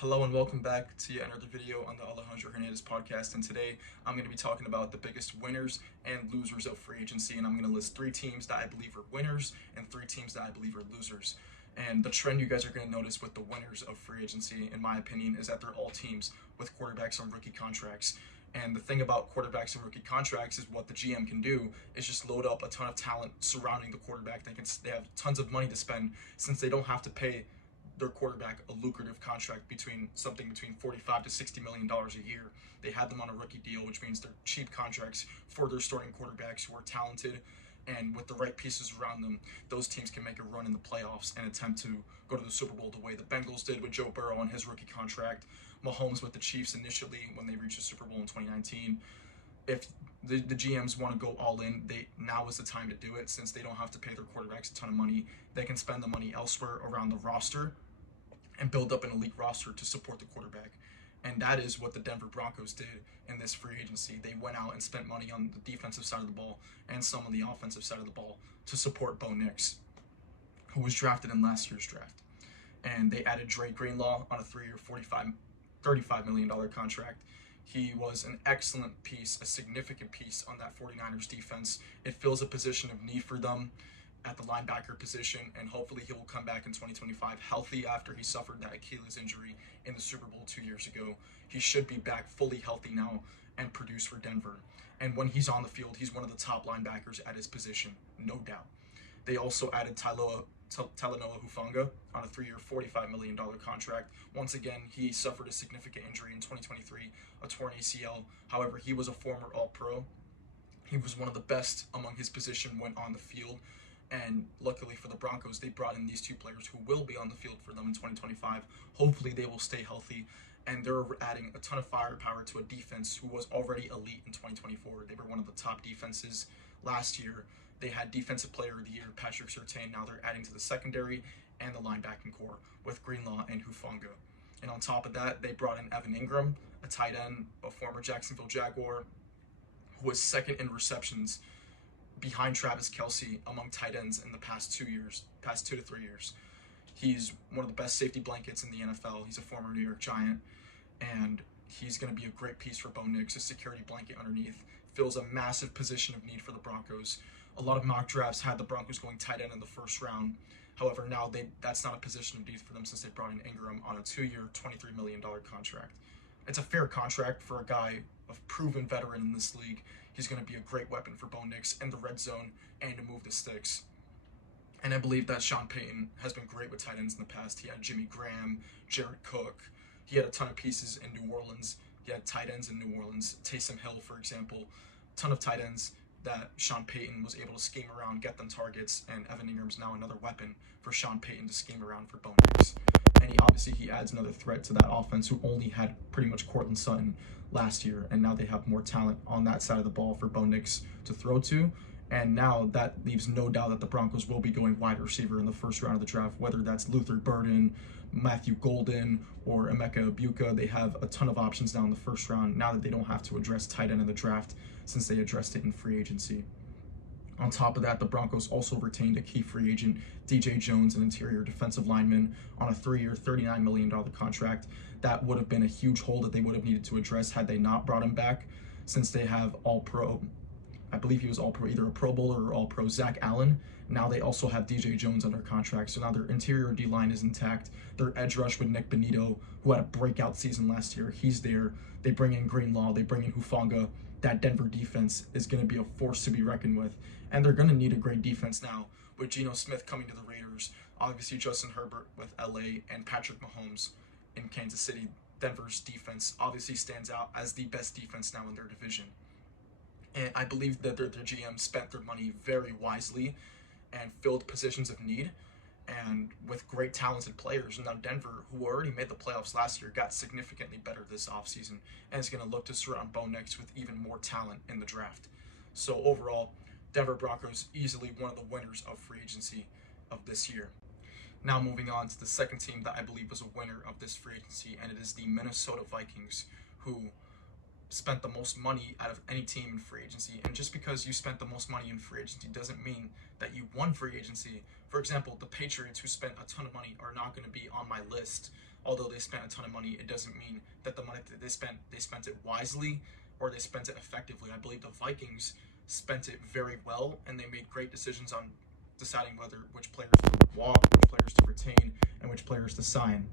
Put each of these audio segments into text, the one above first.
Hello and welcome back to yet another video on the Alejandro Hernandez podcast. And today I'm going to be talking about the biggest winners and losers of free agency. And I'm going to list three teams that I believe are winners and three teams that I believe are losers. And the trend you guys are going to notice with the winners of free agency, in my opinion, is that they're all teams with quarterbacks on rookie contracts. And the thing about quarterbacks and rookie contracts is what the GM can do is just load up a ton of talent surrounding the quarterback. They have tons of money to spend since they don't have to pay their quarterback a lucrative contract between 45 to $60 million a year. They had them on a rookie deal, which means they're cheap contracts for their starting quarterbacks who are talented, and with the right pieces around them, those teams can make a run in the playoffs and attempt to go to the Super Bowl the way the Bengals did with Joe Burrow on his rookie contract, Mahomes with the Chiefs initially when they reached the Super Bowl in 2019. If the GMs want to go all in, now is the time to do it since they don't have to pay their quarterbacks a ton of money. They can spend the money elsewhere around the roster and build up an elite roster to support the quarterback. And that is what the Denver Broncos did in this free agency. They went out and spent money on the defensive side of the ball and some on the offensive side of the ball to support Bo Nix, who was drafted in last year's draft. And they added Dre Greenlaw on a 3-year, $35 million contract. He was an excellent piece, a significant piece on that 49ers defense. It fills a position of need for them at the linebacker position, and hopefully he will come back in 2025 healthy after he suffered that Achilles injury in the Super Bowl 2 years ago. He should be back fully healthy now and produce for Denver. And when he's on the field, he's one of the top linebackers at his position, no doubt. They also added Talanoa Hufanga on a 3-year, $45 million contract. Once again, he suffered a significant injury in 2023, a torn ACL. However, he was a former All-Pro. He was one of the best among his position when on the field. And luckily for the Broncos, they brought in these two players who will be on the field for them in 2025. Hopefully they will stay healthy. And they're adding a ton of firepower to a defense who was already elite in 2024. They were one of the top defenses last year. They had Defensive Player of the Year, Patrick Surtain. Now they're adding to the secondary and the linebacking core with Greenlaw and Hufanga. And on top of that, they brought in Evan Ingram, a tight end, a former Jacksonville Jaguar, who was second in receptions behind Travis Kelce among tight ends in the past 2 to 3 years. He's one of the best safety blankets in the NFL. He's a former New York Giant, and he's going to be a great piece for Bo Nix, a security blanket underneath. Fills a massive position of need for the Broncos. A lot of mock drafts had the Broncos going tight end in the first round. However, now that's not a position of need for them since they brought in Ingram on a 2-year, $23 million contract. It's a fair contract for a guy, a proven veteran in this league. He's going to be a great weapon for Bo Nix in the red zone and to move the sticks. And I believe that Sean Payton has been great with tight ends in the past. He had Jimmy Graham, Jared Cook. He had a ton of pieces in New Orleans. He had tight ends in New Orleans. Taysom Hill, for example. A ton of tight ends that Sean Payton was able to scheme around, get them targets, and Evan Ingram's now another weapon for Sean Payton to scheme around for Bo Nix. And he adds another threat to that offense who only had pretty much Courtland Sutton last year, and now they have more talent on that side of the ball for Bo Nix to throw to. And now that leaves no doubt that the Broncos will be going wide receiver in the first round of the draft, whether that's Luther Burden, Matthew Golden, or Emeka Ibuka. They have a ton of options now in the first round now that they don't have to address tight end in the draft since they addressed it in free agency. On top of that, the Broncos also retained a key free agent, DJ Jones, an interior defensive lineman, on a 3-year, $39 million contract. That would have been a huge hole that they would have needed to address had they not brought him back, since they have All-Pro, I believe he was All-Pro, either a Pro Bowler or All-Pro, Zach Allen. Now they also have DJ Jones under contract, so now their interior D-line is intact. Their edge rush with Nick Benito, who had a breakout season last year, he's there. They bring in Greenlaw, they bring in Hufanga. That Denver defense is going to be a force to be reckoned with. And they're going to need a great defense now with Geno Smith coming to the Raiders, obviously Justin Herbert with LA, and Patrick Mahomes in Kansas City. Denver's defense obviously stands out as the best defense now in their division. And I believe that their GM spent their money very wisely and filled positions of need and with great talented players. And now Denver, who already made the playoffs last year, got significantly better this offseason and is going to look to surround Bo Nix with even more talent in the draft. So overall, Denver Broncos easily one of the winners of free agency of this year. Now moving on to the second team that I believe was a winner of this free agency, and it is the Minnesota Vikings, who spent the most money out of any team in free agency. And just because you spent the most money in free agency doesn't mean that you won free agency. For example, the Patriots, who spent a ton of money, are not going to be on my list although they spent a ton of money, it doesn't mean that the money that they spent it wisely or they spent it effectively. I believe the Vikings spent it very well, and they made great decisions on deciding which players to walk, which players to retain, and which players to sign.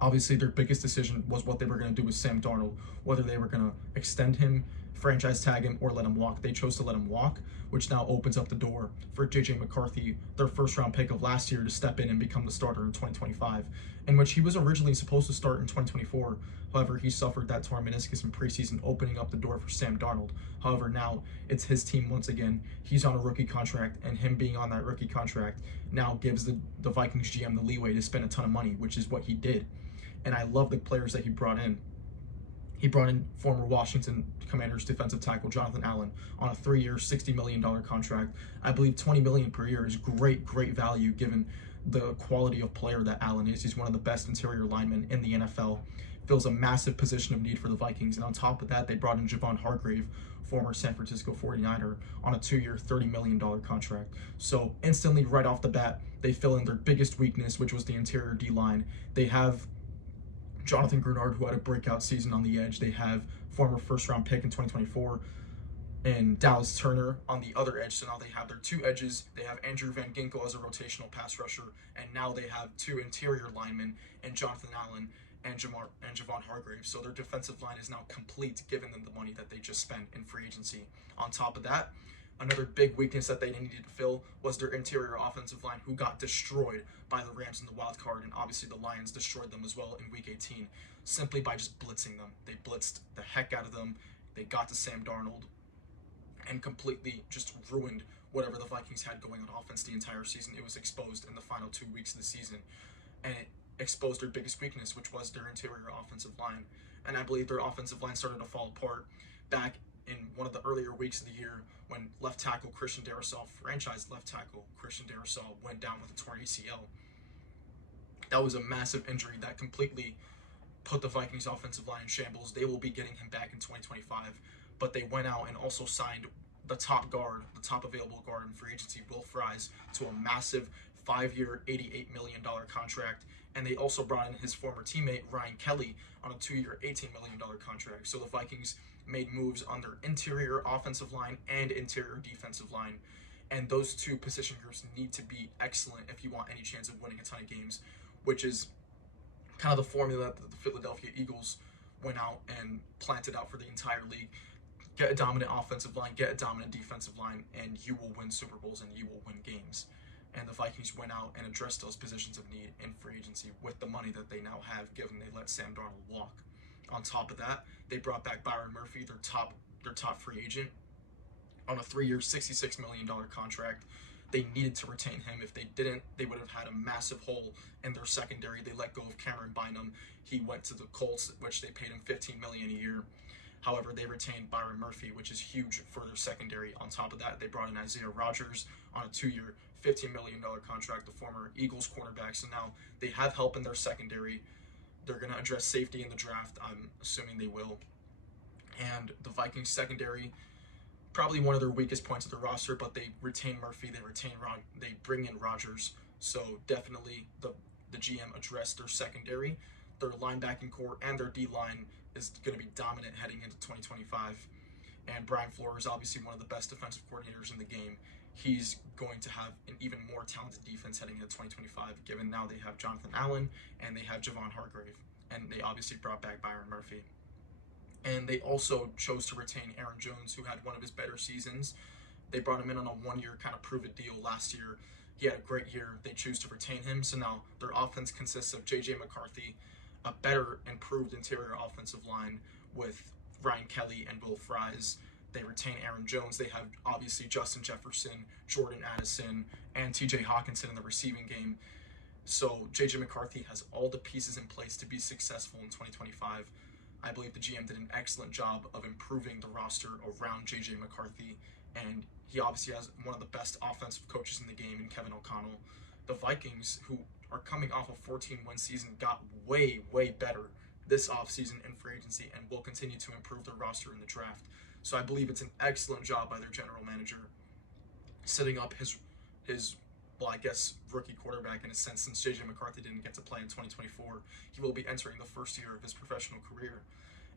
Obviously, their biggest decision was what they were going to do with Sam Darnold, whether they were going to extend him, franchise tag him, or let him walk. They chose to let him walk, which now opens up the door for J.J. McCarthy, their first-round pick of last year, to step in and become the starter in 2025, in which he was originally supposed to start in 2024. However, he suffered that torn meniscus in preseason, opening up the door for Sam Darnold. However, now it's his team once again. He's on a rookie contract, and him being on that rookie contract now gives the Vikings GM the leeway to spend a ton of money, which is what he did. And I love the players that he brought in. He brought in former Washington Commanders defensive tackle Jonathan Allen on a 3-year, $60 million contract. I believe $20 million per year is great value given the quality of player that Allen is. He's one of the best interior linemen in the NFL. Fills a massive position of need for the Vikings. And on top of that, they brought in Javon Hargrave, former San Francisco 49er, on a 2-year, $30 million contract. So instantly, right off the bat, they fill in their biggest weakness, which was the interior D-line. They have Jonathan Greenard, who had a breakout season on the edge. They have former first-round pick in 2024 and Dallas Turner on the other edge. So now they have their two edges. They have Andrew Van Ginkel as a rotational pass rusher, and now they have two interior linemen and Jonathan Allen and Javon Hargrave. So their defensive line is now complete, given them the money that they just spent in free agency. On top of that, another big weakness that they needed to fill was their interior offensive line, who got destroyed by the Rams in the wild card, and obviously the Lions destroyed them as well in Week 18, simply by just blitzing them. They blitzed the heck out of them. They got to Sam Darnold and completely just ruined whatever the Vikings had going on offense the entire season. It was exposed in the final 2 weeks of the season, and it exposed their biggest weakness, which was their interior offensive line. And I believe their offensive line started to fall apart back in one of the earlier weeks of the year when left tackle Christian Darrisaw, franchise left tackle Christian Darrisaw, went down with a torn ACL. That was a massive injury that completely put the Vikings offensive line in shambles. They will be getting him back in 2025, but they went out and also signed the top guard, the top available guard in free agency, Will Fries, to a massive 5-year, $88 million contract. And they also brought in his former teammate, Ryan Kelly, on a 2-year, $18 million contract. So the Vikings made moves on their interior offensive line and interior defensive line. And those two position groups need to be excellent if you want any chance of winning a ton of games, which is kind of the formula that the Philadelphia Eagles went out and planted out for the entire league. Get a dominant offensive line, get a dominant defensive line, and you will win Super Bowls and you will win games. And the Vikings went out and addressed those positions of need in free agency with the money that they now have, given they let Sam Darnold walk. On top of that, they brought back Byron Murphy, their top free agent, on a 3-year, $66 million contract. They needed to retain him. If they didn't, they would have had a massive hole in their secondary. They let go of Cameron Bynum. He went to the Colts, which they paid him $15 million a year. However, they retained Byron Murphy, which is huge for their secondary. On top of that, they brought in Isaiah Rodgers on a 2-year, $15 million contract, the former Eagles cornerback. So now they have help in their secondary. They're going to address safety in the draft. I'm assuming they will. And the Vikings secondary, probably one of their weakest points of the roster, but they retain Murphy, they bring in Rodgers. So definitely the GM addressed their secondary, their linebacking core, and their D-line is going to be dominant heading into 2025. And Brian Flores is obviously one of the best defensive coordinators in the game. He's going to have an even more talented defense heading into 2025, given now they have Jonathan Allen and they have Javon Hargrave. And they obviously brought back Byron Murphy. And they also chose to retain Aaron Jones, who had one of his better seasons. They brought him in on a 1-year kind of prove-it deal last year. He had a great year. They choose to retain him. So now their offense consists of J.J. McCarthy, a better, improved interior offensive line with Ryan Kelly and Will Fries. They retain Aaron Jones. They have, obviously, Justin Jefferson, Jordan Addison, and T.J. Hawkinson in the receiving game. So J.J. McCarthy has all the pieces in place to be successful in 2025. I believe the GM did an excellent job of improving the roster around J.J. McCarthy, and he obviously has one of the best offensive coaches in the game in Kevin O'Connell. The Vikings, who are coming off a 14-win season, got way better this offseason in free agency and will continue to improve their roster in the draft. So I believe it's an excellent job by their general manager, setting up his well, I guess rookie quarterback in a sense, since JJ McCarthy didn't get to play in 2024. He will be entering the first year of his professional career,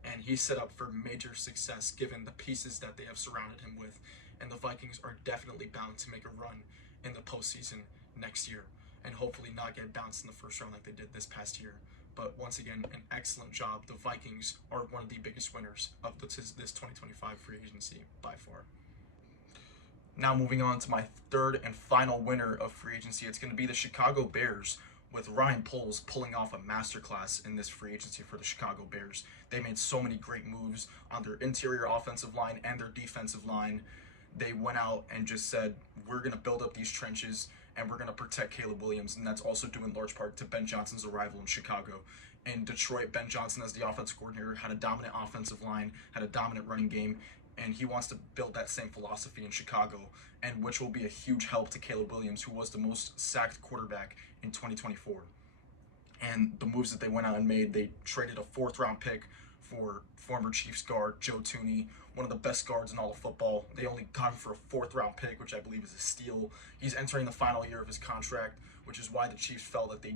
and he's set up for major success given the pieces that they have surrounded him with. And the Vikings are definitely bound to make a run in the postseason next year, and hopefully not get bounced in the first round like they did this past year. But once again, an excellent job. The Vikings are one of the biggest winners of this 2025 free agency by far. Now moving on to my third and final winner of free agency, it's going to be the Chicago Bears, with Ryan Poles pulling off a masterclass in this free agency for the Chicago Bears. They made so many great moves on their interior offensive line and their defensive line. They went out and just said, we're going to build up these trenches and we're going to protect Caleb Williams, and that's also due in large part to Ben Johnson's arrival in Chicago. In Detroit, Ben Johnson as the offensive coordinator had a dominant offensive line, had a dominant running game, and he wants to build that same philosophy in Chicago, and which will be a huge help to Caleb Williams, who was the most sacked quarterback in 2024. And the moves that they went out and made, they traded a fourth-round pick for former Chiefs guard Joe Thuney, one of the best guards in all of football. They only got him for a fourth-round pick, which I believe is a steal. He's entering the final year of his contract, which is why the Chiefs felt that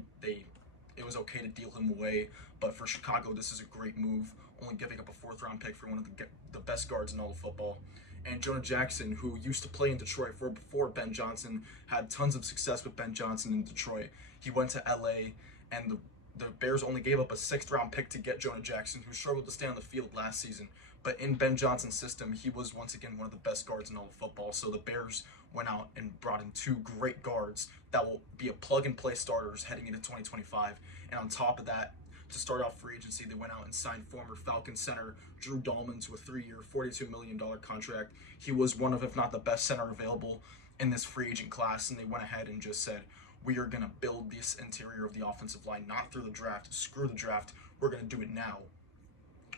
it was okay to deal him away. But for Chicago, this is a great move, only giving up a fourth-round pick for one of the best guards in all of football. And Jonah Jackson, who used to play in Detroit before Ben Johnson, had tons of success with Ben Johnson in Detroit. He went to LA, and the Bears only gave up a sixth-round pick to get Jonah Jackson, who struggled to stay on the field last season. But in Ben Johnson's system, he was once again one of the best guards in all of football. So the Bears went out and brought in two great guards that will be a plug-and-play starters heading into 2025. And on top of that, to start off free agency, they went out and signed former Falcons center Drew Dahlman to a 3-year, $42 million contract. He was one of, if not the best center available in this free agent class, and they went ahead and just said, we are going to build this interior of the offensive line, not through the draft. Screw the draft. We're going to do it now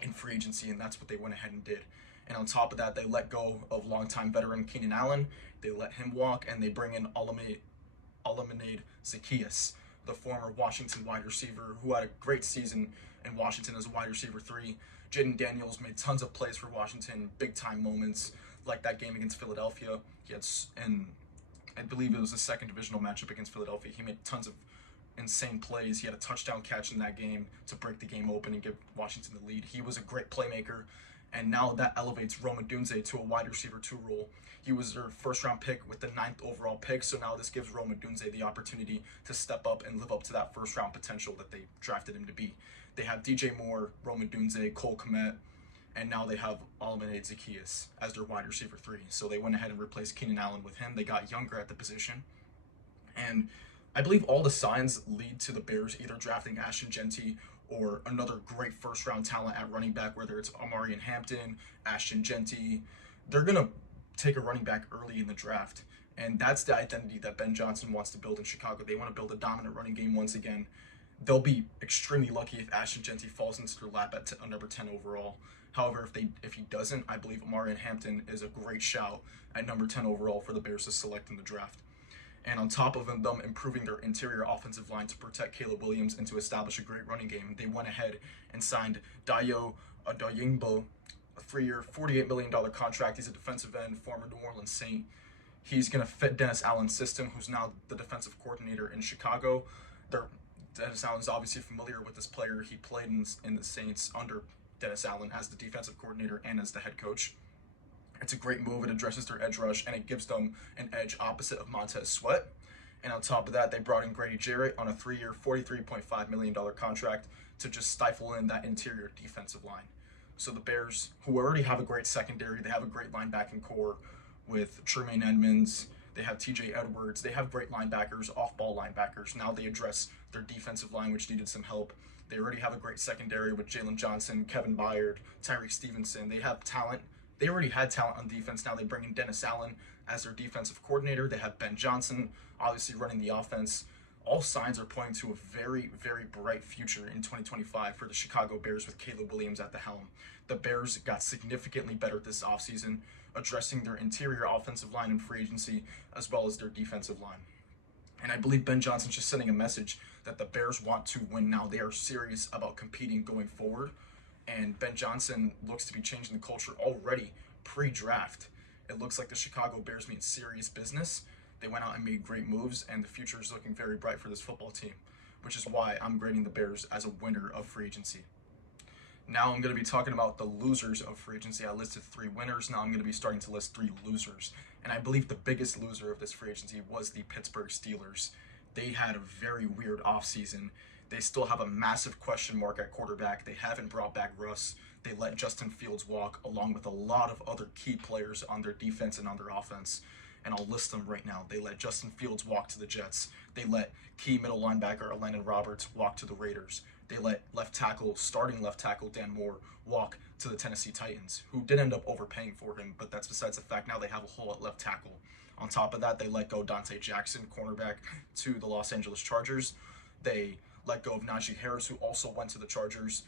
in free agency, and that's what they went ahead and did. And on top of that, they let go of longtime veteran Keenan Allen. They let him walk, and they bring in Olamide Zaccheaus, the former Washington wide receiver who had a great season in Washington as a wide receiver 3. Jaden Daniels made tons of plays for Washington, big-time moments, like that game against Philadelphia. And I believe it was the second divisional matchup against Philadelphia. He made tons of insane plays. He had a touchdown catch in that game to break the game open and give Washington the lead. He was a great playmaker, and now that elevates Rome Odunze to a wide receiver 2 role. He was their first-round pick with the 9th overall pick, so now this gives Rome Odunze the opportunity to step up and live up to that first-round potential that they drafted him to be. They have DJ Moore, Rome Odunze, Cole Kmet, and now they have Olamide Zaccheaus as their wide receiver 3. So they went ahead and replaced Keenan Allen with him. They got younger at the position, and I believe all the signs lead to the Bears either drafting Ashton Jeanty or another great first-round talent at running back, whether it's Omarion Hampton, Ashton Jeanty. They're going to take a running back early in the draft, and that's the identity that Ben Johnson wants to build in Chicago. They want to build a dominant running game once again. They'll be extremely lucky if Ashton Jeanty falls into their lap at number 10 overall. However, if he doesn't, I believe Omarion Hampton is a great shout at number 10 overall for the Bears to select in the draft. And on top of them improving their interior offensive line to protect Caleb Williams and to establish a great running game, they went ahead and signed Dayo Adeyingbo, a 3-year, $48 million contract. He's a defensive end, former New Orleans Saint. He's going to fit Dennis Allen's system, who's now the defensive coordinator in Chicago. Dennis Allen's obviously familiar with this player. He played in the Saints under Dennis Allen as the defensive coordinator and as the head coach. It's a great move. It addresses their edge rush, and it gives them an edge opposite of Montez Sweat. And on top of that, they brought in Grady Jarrett on a 3-year, $43.5 million contract to just stifle in that interior defensive line. So the Bears, who already have a great secondary, they have a great linebacking core with Tremaine Edmonds, they have TJ Edwards, they have great linebackers, off-ball linebackers. Now they address their defensive line, which needed some help. They already have a great secondary with Jalen Johnson, Kevin Byard, Tyreek Stevenson. They have talent. They already had talent on defense. Now they bring in Dennis Allen as their defensive coordinator. They have Ben Johnson, obviously running the offense. All signs are pointing to a very, very bright future in 2025 for the Chicago Bears with Caleb Williams at the helm. The Bears got significantly better this offseason, addressing their interior offensive line in free agency, as well as their defensive line. And I believe Ben Johnson's just sending a message that the Bears want to win now. They are serious about competing going forward. And Ben Johnson looks to be changing the culture already pre-draft. It looks like the Chicago Bears mean serious business. They went out and made great moves, and the future is looking very bright for this football team, which is why I'm grading the Bears as a winner of free agency. Now I'm going to be talking about the losers of free agency. I listed 3 winners. Now I'm going to be starting to list 3 losers. And I believe the biggest loser of this free agency was the Pittsburgh Steelers. They had a very weird offseason. They still have a massive question mark at quarterback. They haven't brought back Russ. They let Justin Fields walk, along with a lot of other key players on their defense and on their offense. And I'll list them right now. They let Justin Fields walk to the Jets. They let key middle linebacker Landon Roberts walk to the Raiders. They let starting left tackle Dan Moore walk to the Tennessee Titans, who did end up overpaying for him, but that's besides the fact. Now they have a hole at left tackle. On top of that, they let go Dante Jackson, cornerback, to the Los Angeles Chargers. They let go of Najee Harris, who also went to the Chargers.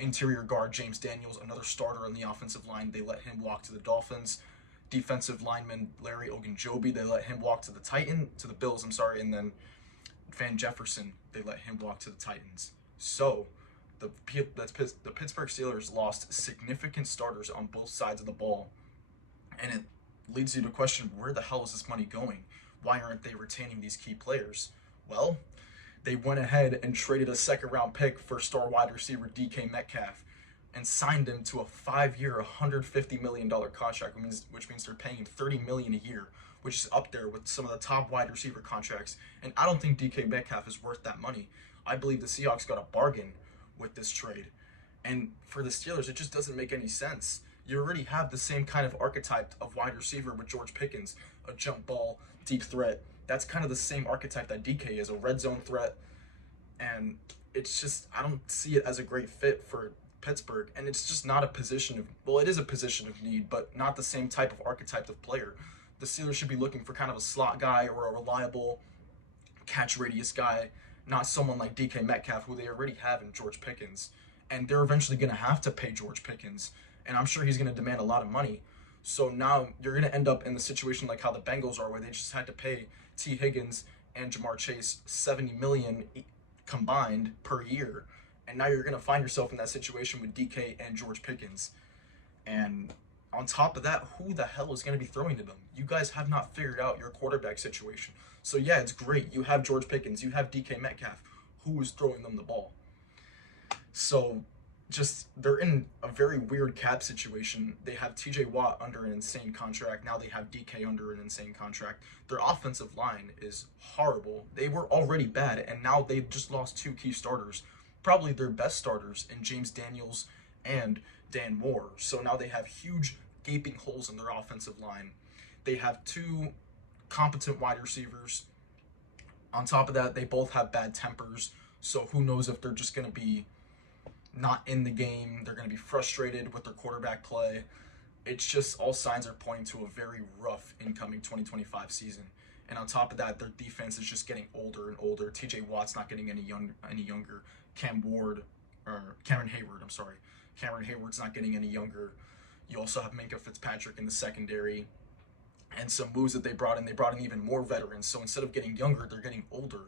Interior guard James Daniels, another starter on the offensive line, they let him walk to the Dolphins. Defensive lineman Larry Ogunjobi, they let him walk to the Bills, and then Van Jefferson, they let him walk to the Titans. So the Pittsburgh Steelers lost significant starters on both sides of the ball, and it leads you to question, where the hell is this money going? Why aren't they retaining these key players? Well, they went ahead and traded a 2nd-round pick for star wide receiver DK Metcalf and signed him to a 5-year, $150 million contract, which means they're paying him $30 million a year, which is up there with some of the top wide receiver contracts. And I don't think DK Metcalf is worth that money. I believe the Seahawks got a bargain with this trade. And for the Steelers, it just doesn't make any sense. You already have the same kind of archetype of wide receiver with George Pickens, a jump ball, deep threat. That's kind of the same archetype that DK is, a red zone threat. And it's just, I don't see it as a great fit for Pittsburgh. And it's just not a position of, well, it is a position of need, but not the same type of archetype of player. The Steelers should be looking for kind of a slot guy or a reliable catch radius guy, not someone like DK Metcalf, who they already have in George Pickens. And they're eventually going to have to pay George Pickens. And I'm sure he's going to demand a lot of money. So now you're going to end up in the situation like how the Bengals are, where they just had to pay T. Higgins and Jamar Chase $70 million combined per year. And now you're going to find yourself in that situation with DK and George Pickens. And on top of that, who the hell is going to be throwing to them? You guys have not figured out your quarterback situation. So yeah, it's great. You have George Pickens. You have DK Metcalf. Who is throwing them the ball? So just, they're in a very weird cap situation. They have TJ Watt under an insane contract. Now they have DK under an insane contract. Their offensive line is horrible. They were already bad, and now they've just lost 2 key starters, probably their best starters, in James Daniels and Dan Moore. So now they have huge gaping holes in their offensive line. They have 2 competent wide receivers. On top of that, they both have bad tempers. So who knows if they're just going to be not in the game. They're going to be frustrated with their quarterback play. It's just, all signs are pointing to a very rough incoming 2025 season. And on top of that, their defense is just getting older and older. TJ Watt's not getting any younger. Cameron Hayward's not getting any younger. You also have Minkah Fitzpatrick in the secondary. And some moves that they brought in even more veterans. So instead of getting younger, they're getting older.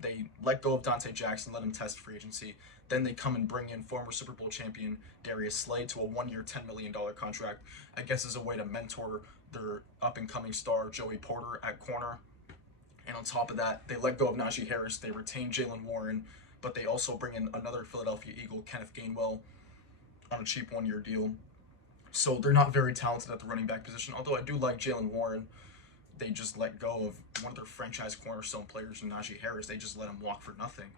They let go of Dante Jackson, let him test free agency. Then they come and bring in former Super Bowl champion Darius Slay to a 1-year, $10 million contract, I guess as a way to mentor their up-and-coming star Joey Porter at corner. And on top of that, they let go of Najee Harris. They retain Jaylen Warren, but they also bring in another Philadelphia Eagle, Kenneth Gainwell, on a cheap 1-year deal. So they're not very talented at the running back position, although I do like Jaylen Warren. They just let go of one of their franchise cornerstone players, Najee Harris. They just let him walk for nothing.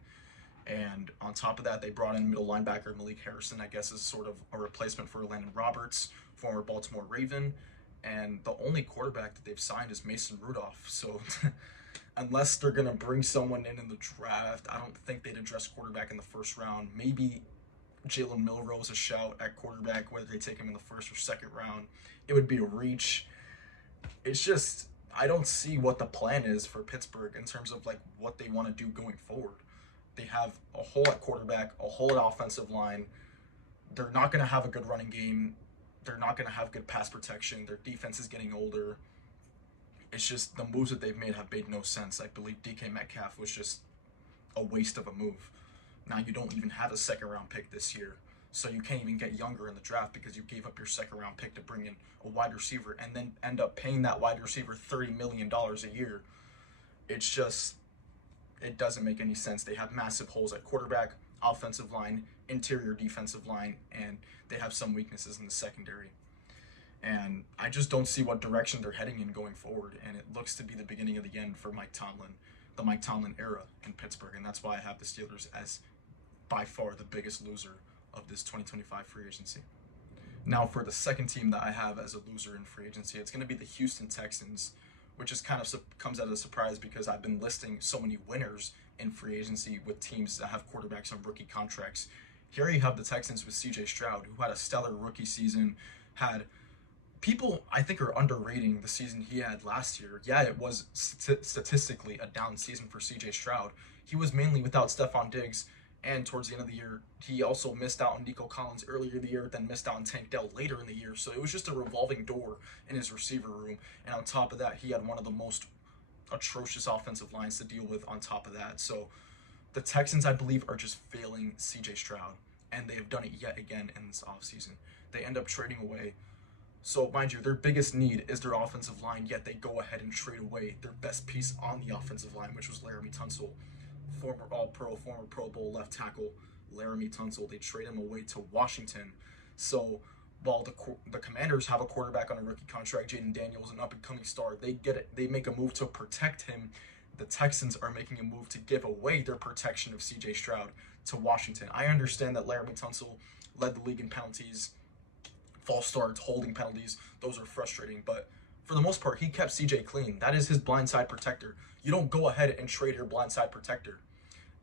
And on top of that, they brought in middle linebacker Malik Harrison, I guess, as sort of a replacement for Landon Roberts, former Baltimore Raven. And the only quarterback that they've signed is Mason Rudolph. So unless they're going to bring someone in the draft, I don't think they'd address quarterback in the first round. Maybe Jalen Milroe is a shout at quarterback, whether they take him in the first or second round. It would be a reach. It's just, I don't see what the plan is for Pittsburgh in terms of like what they want to do going forward. They have a hole at quarterback, a hole at offensive line. They're not going to have a good running game. They're not going to have good pass protection. Their defense is getting older. It's just the moves that they've made have made no sense. I believe DK Metcalf was just a waste of a move. Now you don't even have a 2nd-round pick this year. So you can't even get younger in the draft because you gave up your second round pick to bring in a wide receiver and then end up paying that wide receiver $30 million a year. It's just, it doesn't make any sense. They have massive holes at quarterback, offensive line, interior defensive line, and they have some weaknesses in the secondary. And I just don't see what direction they're heading in going forward. And it looks to be the beginning of the end for Mike Tomlin, the Mike Tomlin era in Pittsburgh. And that's why I have the Steelers as by far the biggest loser of this 2025 free agency. Now, for the second team that I have as a loser in free agency, it's going to be the Houston Texans, which is kind of comes as a surprise because I've been listing so many winners in free agency with teams that have quarterbacks on rookie contracts. Here you have the Texans with C.J. Stroud, who had a stellar rookie season, had people I think are underrating the season he had last year. Yeah, it was statistically a down season for C.J. Stroud. He was mainly without Stephon Diggs, and towards the end of the year, he also missed out on Nico Collins earlier in the year, then missed out on Tank Dell later in the year. So it was just a revolving door in his receiver room. And on top of that, he had one of the most atrocious offensive lines to deal with on top of that. So the Texans, I believe, are just failing C.J. Stroud, and they have done it yet again in this offseason. They end up trading away. So, mind you, their biggest need is their offensive line, yet they go ahead and trade away their best piece on the offensive line, which was Laremy Tunsil, former All-Pro, former Pro Bowl left tackle Laremy Tunsil. They trade him away to Washington. So, while the Commanders have a quarterback on a rookie contract, Jaden Daniels, an up-and-coming star, they make a move to protect him. The Texans are making a move to give away their protection of C.J. Stroud to Washington. I understand that Laremy Tunsil led the league in penalties, false starts, holding penalties. Those are frustrating, but for the most part, he kept CJ clean. That is his blindside protector. You don't go ahead and trade your blindside protector.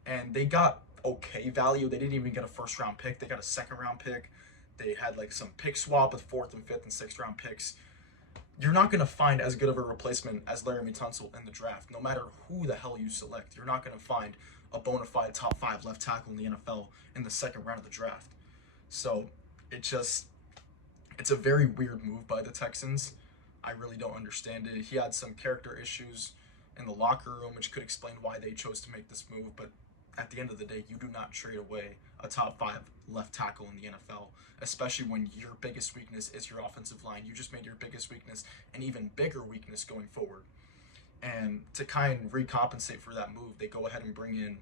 And they got okay value. They didn't even get a first round pick. They got a second round pick. They had like some pick swap with fourth and fifth and sixth round picks. You're not going to find as good of a replacement as Laremy Tunsil in the draft. No matter who the hell you select, you're not going to find a bona fide top 5 left tackle in the NFL in the second round of the draft. So it's a very weird move by the Texans. I really don't understand it. He had some character issues in the locker room, which could explain why they chose to make this move. But at the end of the day, you do not trade away a top 5 left tackle in the NFL, especially when your biggest weakness is your offensive line. You just made your biggest weakness an even bigger weakness going forward. And to kind of recompensate for that move, they go ahead and bring in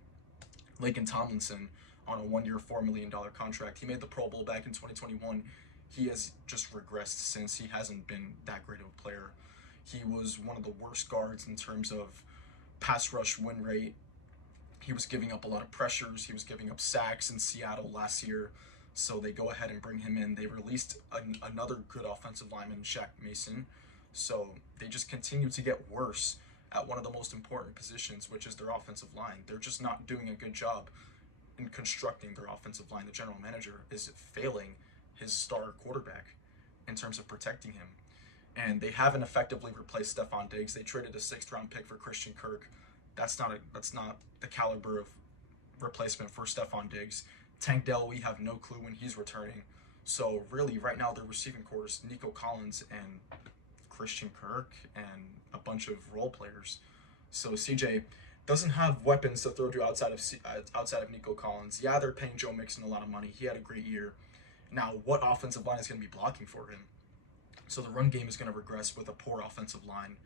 Laken Tomlinson on a 1-year, $4 million contract. He made the Pro Bowl back in 2021. He has just regressed since. He hasn't been that great of a player. He was one of the worst guards in terms of pass rush win rate. He was giving up a lot of pressures. He was giving up sacks in Seattle last year. So they go ahead and bring him in. They released another good offensive lineman, Shaq Mason. So they just continue to get worse at one of the most important positions, which is their offensive line. They're just not doing a good job in constructing their offensive line. The general manager is failing his star quarterback in terms of protecting him. And they haven't effectively replaced Stephon Diggs. They traded a 6th round pick for Christian Kirk. That's not the caliber of replacement for Stephon Diggs. Tank Dell, we have no clue when he's returning. So really, right now, their receiving corps is Nico Collins and Christian Kirk and a bunch of role players. So CJ doesn't have weapons to throw to outside of Nico Collins. Yeah, they're paying Joe Mixon a lot of money. He had a great year. Now, what offensive line is going to be blocking for him? So the run game is going to regress with a poor offensive line.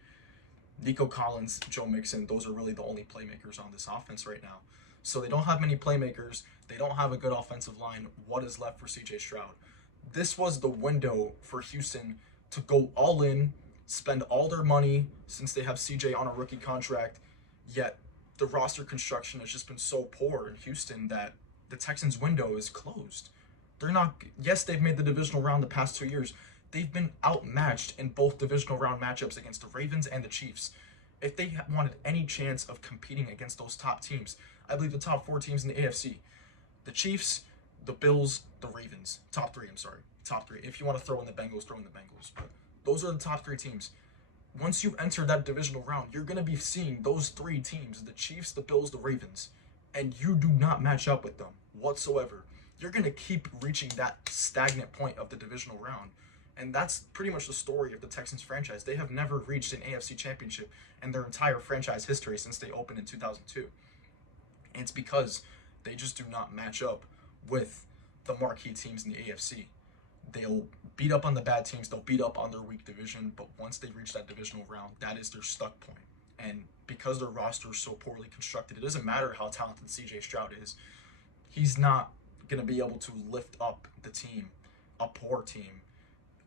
Nico Collins, Joe Mixon, those are really the only playmakers on this offense right now. So they don't have many playmakers. They don't have a good offensive line. What is left for C.J. Stroud? This was the window for Houston to go all in, spend all their money since they have C.J. on a rookie contract, yet the roster construction has just been so poor in Houston that the Texans' window is closed. Yes, they've made the divisional round the past 2 years. They've been outmatched in both divisional round matchups against the Ravens and the Chiefs. If they wanted any chance of competing against those top teams, I believe the top 4 teams in the AFC, the Chiefs, the Bills, the Ravens, top 3, top 3. If you want to throw in the Bengals, throw in the Bengals. But those are the top 3 teams. Once you enter that divisional round, you're going to be seeing those 3 teams, the Chiefs, the Bills, the Ravens, and you do not match up with them whatsoever. You're going to keep reaching that stagnant point of the divisional round. And that's pretty much the story of the Texans franchise. They have never reached an AFC championship in their entire franchise history since they opened in 2002. And it's because they just do not match up with the marquee teams in the AFC. They'll beat up on the bad teams, they'll beat up on their weak division, but once they reach that divisional round, that is their stuck point. And because their roster is so poorly constructed, it doesn't matter how talented CJ Stroud is. He's not going to be able to lift up the team, a poor team,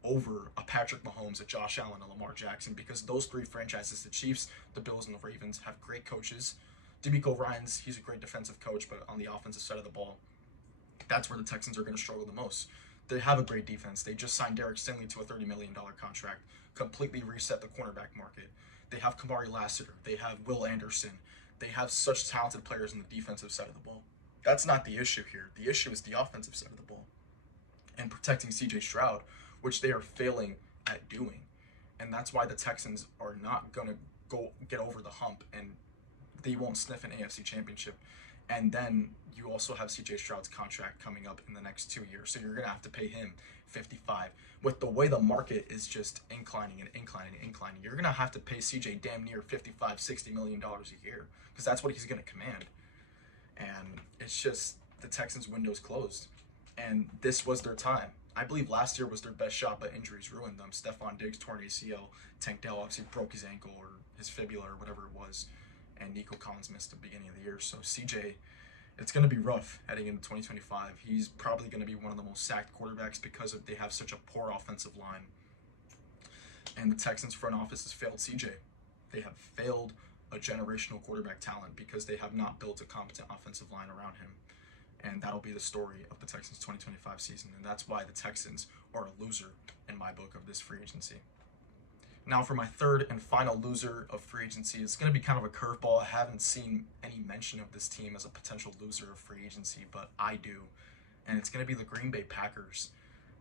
over a Patrick Mahomes, a Josh Allen, a Lamar Jackson, because those three franchises, the Chiefs, the Bills, and the Ravens, have great coaches. DeMeco Ryans, he's a great defensive coach, but on the offensive side of the ball, that's where the Texans are going to struggle the most. They have a great defense. They just signed Derek Stingley to a $30 million contract, completely reset the cornerback market. They have Kamari Lassiter. They have Will Anderson. They have such talented players on the defensive side of the ball. That's not the issue here. The issue is the offensive side of the ball and protecting CJ Stroud, which they are failing at doing. And that's why the Texans are not going to go get over the hump, and they won't sniff an AFC championship. And then you also have CJ Stroud's contract coming up in the next 2 years. So you're going to have to pay him 55. With the way the market is just inclining and inclining and inclining, you're going to have to pay CJ damn near $55-60 million a year, because that's what he's going to command. And it's just the Texans' window's closed. And this was their time. I believe last year was their best shot, but injuries ruined them. Stephon Diggs torn ACL. Tank Dell obviously broke his ankle or his fibula or whatever it was. And Nico Collins missed the beginning of the year. So CJ, it's going to be rough heading into 2025. He's probably going to be one of the most sacked quarterbacks because they have such a poor offensive line. And the Texans front office has failed CJ. They have failed a generational quarterback talent because they have not built a competent offensive line around him. And that'll be the story of the Texans' 2025 season. And that's why the Texans are a loser in my book of this free agency. Now for my third and final loser of free agency, it's going to be kind of a curveball. I haven't seen any mention of this team as a potential loser of free agency, but I do. And it's going to be the Green Bay Packers.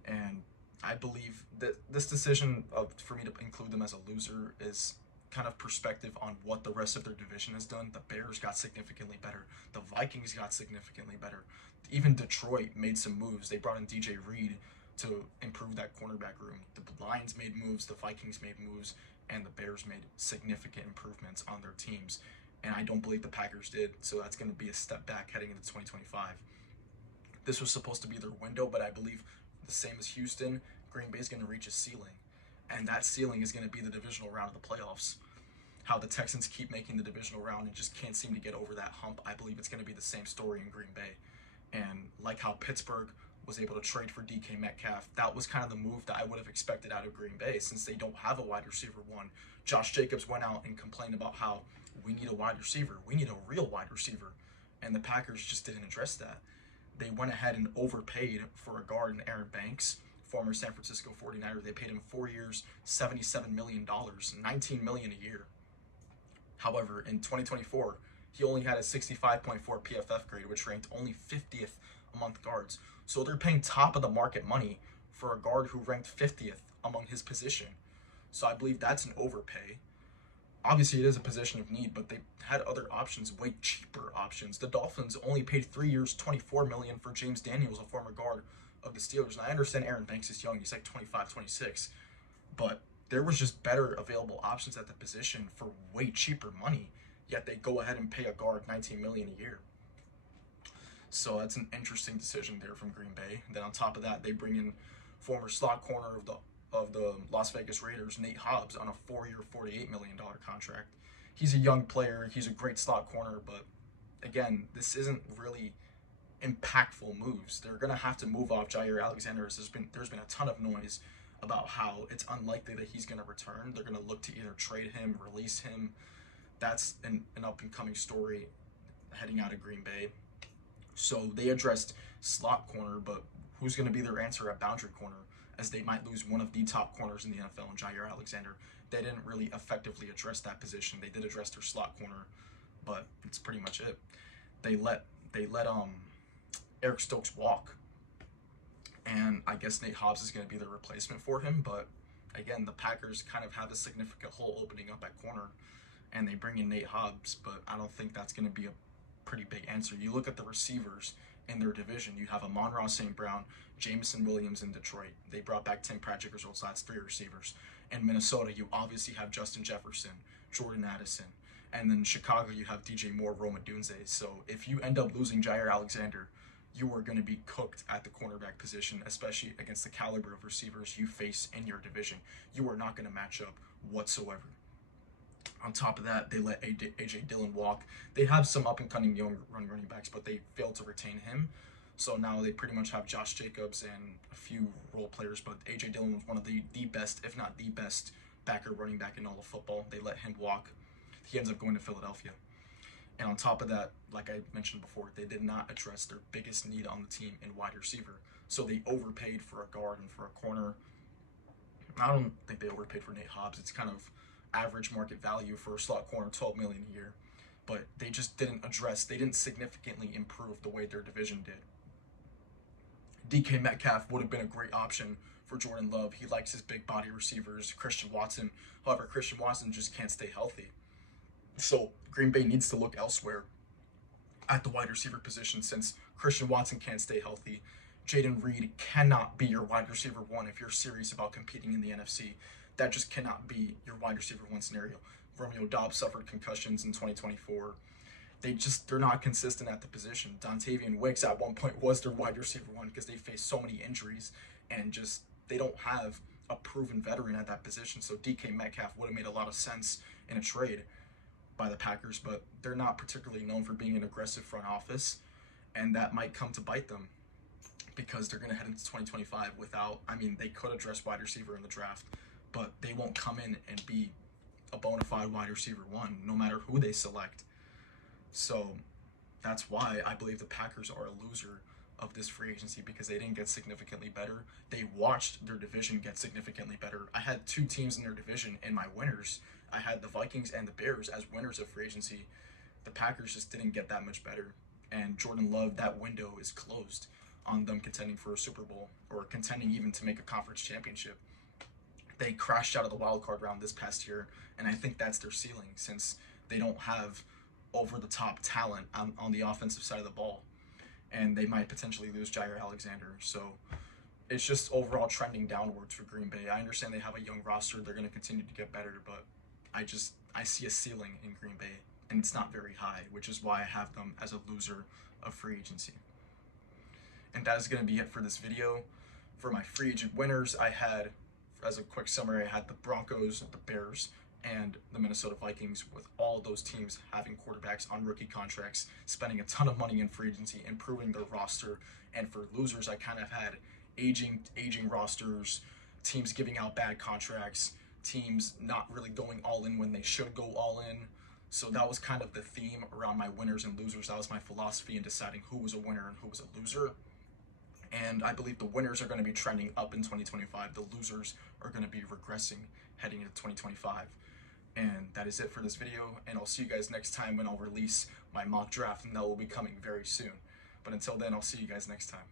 And I believe that this decision for me to include them as a loser is kind of perspective on what the rest of their division has done. The Bears got significantly better. The Vikings got significantly better. Even Detroit made some moves. They brought in DJ Reed to improve that cornerback room. The Lions made moves, the Vikings made moves, and the Bears made significant improvements on their teams. And I don't believe the Packers did, so that's going to be a step back heading into 2025. This was supposed to be their window, but I believe the same as Houston, Green Bay is going to reach a ceiling. And that ceiling is going to be the divisional round of the playoffs. How the Texans keep making the divisional round and just can't seem to get over that hump, I believe it's going to be the same story in Green Bay. And like how Pittsburgh was able to trade for DK Metcalf, that was kind of the move that I would have expected out of Green Bay, since they don't have a wide receiver one. Josh Jacobs went out and complained about how we need a wide receiver. We need a real wide receiver. And the Packers just didn't address that. They went ahead and overpaid for a guard in Aaron Banks, former San Francisco 49er. They paid him 4 years, $77 million, $19 million a year. However, in 2024, he only had a 65.4 PFF grade, which ranked only 50th among guards. So they're paying top of the market money for a guard who ranked 50th among his position. So I believe that's an overpay. Obviously, it is a position of need, but they had other options, way cheaper options. The Dolphins only paid 3 years, $24 million for James Daniels, a former guard of the Steelers. And I understand Aaron Banks is young. He's like 25, 26. But there was just better available options at the position for way cheaper money, yet they go ahead and pay a guard $19 million a year. So that's an interesting decision there from Green Bay. And then on top of that, they bring in former slot corner of the Las Vegas Raiders, Nate Hobbs, on a 4-year, $48 million contract. He's a young player. He's a great slot corner, but again, this isn't really impactful moves. They're going to have to move off Jair Alexander. There's been a ton of noise about how it's unlikely that he's going to return. They're going to look to either trade him, release him. That's an up-and-coming story heading out of Green Bay. So they addressed slot corner, but who's going to be their answer at boundary corner, as they might lose one of the top corners in the NFL in Jair Alexander. They didn't really effectively address that position. They did address their slot corner, but it's pretty much it. They let Eric Stokes walk. And I guess Nate Hobbs is going to be the replacement for him. But again, the Packers kind of have a significant hole opening up at corner, and they bring in Nate Hobbs, but I don't think that's going to be a pretty big answer. You look at the receivers in their division. You have Amon-Ra St. Brown, Jameson Williams in Detroit. They brought back Tim Patrick as well, so that's 3 receivers. In Minnesota, you obviously have Justin Jefferson, Jordan Addison. And then in Chicago, you have DJ Moore, Rome Odunze. So if you end up losing Jair Alexander, you are going to be cooked at the cornerback position, especially against the caliber of receivers you face in your division. You are not going to match up whatsoever. On top of that, they let A.J. Dillon walk. They have some up-and-coming young running backs, but they failed to retain him. So now they pretty much have Josh Jacobs and a few role players, but A.J. Dillon was one of the best, if not the best, backer running back in all of football. They let him walk. He ends up going to Philadelphia. And on top of that, like I mentioned before, they did not address their biggest need on the team in wide receiver. So they overpaid for a guard and for a corner. I don't think they overpaid for Nate Hobbs. It's kind of average market value for a slot corner, $12 million a year. But they just didn't address, they didn't significantly improve the way their division did. DK Metcalf would have been a great option for Jordan Love. He likes his big body receivers, Christian Watson. However, Christian Watson just can't stay healthy. So Green Bay needs to look elsewhere at the wide receiver position since Christian Watson can't stay healthy. Jaden Reed cannot be your wide receiver one if you're serious about competing in the NFC. That just cannot be your wide receiver one scenario. Romeo Doubs suffered concussions in 2024. They're not consistent at the position. Dontavian Wicks at one point was their wide receiver one because they faced so many injuries and just they don't have a proven veteran at that position. So DK Metcalf would have made a lot of sense in a trade by the Packers, but they're not particularly known for being an aggressive front office, and that might come to bite them because they're going to head into 2025 without, I mean, they could address wide receiver in the draft, but they won't come in and be a bona fide wide receiver one, no matter who they select. So that's why I believe the Packers are a loser of this free agency because they didn't get significantly better. They watched their division get significantly better. I had two teams in their division in my winners. I had the Vikings and the Bears as winners of free agency. The Packers just didn't get that much better. And Jordan Love, that window is closed on them contending for a Super Bowl or contending even to make a conference championship. They crashed out of the wild card round this past year, and I think that's their ceiling since they don't have over-the-top talent on the offensive side of the ball, and they might potentially lose Jair Alexander. So it's just overall trending downwards for Green Bay. I understand they have a young roster. They're going to continue to get better, but I see a ceiling in Green Bay, and it's not very high, which is why I have them as a loser of free agency. And that is going to be it for this video. For my free agent winners, I had, as a quick summary, I had the Broncos, the Bears, and the Minnesota Vikings, with all of those teams having quarterbacks on rookie contracts, spending a ton of money in free agency, improving their roster. And for losers, I kind of had aging rosters, teams giving out bad contracts, teams not really going all in when they should go all in. So that was kind of the theme around my winners and losers. That was my philosophy in deciding who was a winner and who was a loser. And I believe the winners are going to be trending up in 2025. The losers are going to be regressing heading into 2025. And that is it for this video, and I'll see you guys next time when I'll release my mock draft, and that will be coming very soon. But until then, I'll see you guys next time.